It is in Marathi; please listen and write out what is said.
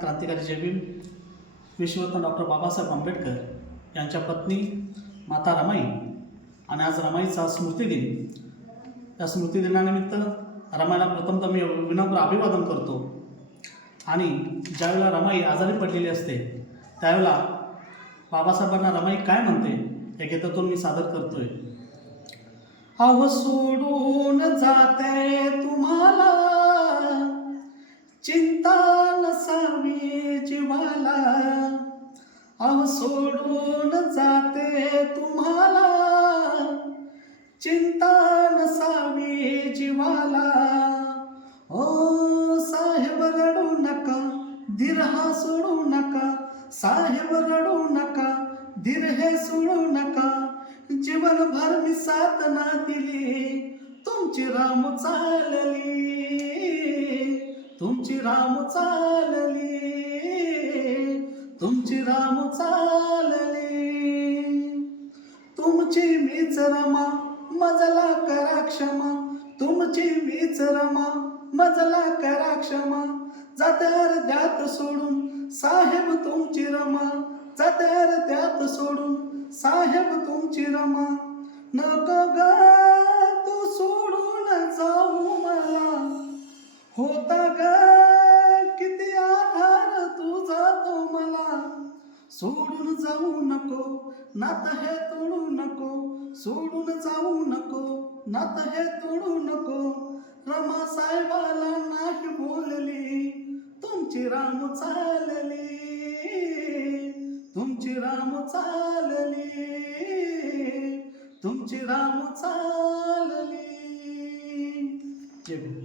क्रांतिकारी जय भीम विश्वरत्न डॉक्टर बाबासाहेब आंबेडकर यांच्या पत्नी माता रमाई आणि आज रमाईचा स्मृतिदिन. त्या स्मृतिदिनानिमित्त रमाईला प्रथमतः मी विनम्र अभिवादन करतो. आणि ज्यावेळेला रमाई आजारी पडलेली असते त्यावेळेला बाबासाहेबांना रमाई काय म्हणते या गीतातून मी सादर करतोय. अव सोडून जाते तुम्हाला, चिंता नसावी जीवाला. अव सोडून जाते तुम्हाला, चिंता नसावी जीवाला. ओ साहेब रडू नका, धीर हा सोडू नका. साहेब रडू नका, धीर हे सोडू नका. जीवनभर मी साथ ना दिली, तुमची राम चालली. तुमची राम चालली, तुमची राम चालली. तुमची मीच रमा, मजला करा क्षमा. तुमची मीच रमा, मजला करा क्षमा. जाते अर्ध्यात सोडून साहेब तुमची रमा. जाते अर्ध्यात सोडून साहेब तुमची रमा. नको ग तू सोडून जाऊ मला, होता ग किती आधार तुझा तो मला. सोडून जाऊ नको, नातं हे तोडू नको. सोडून जाऊ नको, नातं हे तोडू नको. रमा साहेबाला नाही बोलली, तुमची राम चालली. तुमची राम चालली, तुमची राम चालली. जय भीम.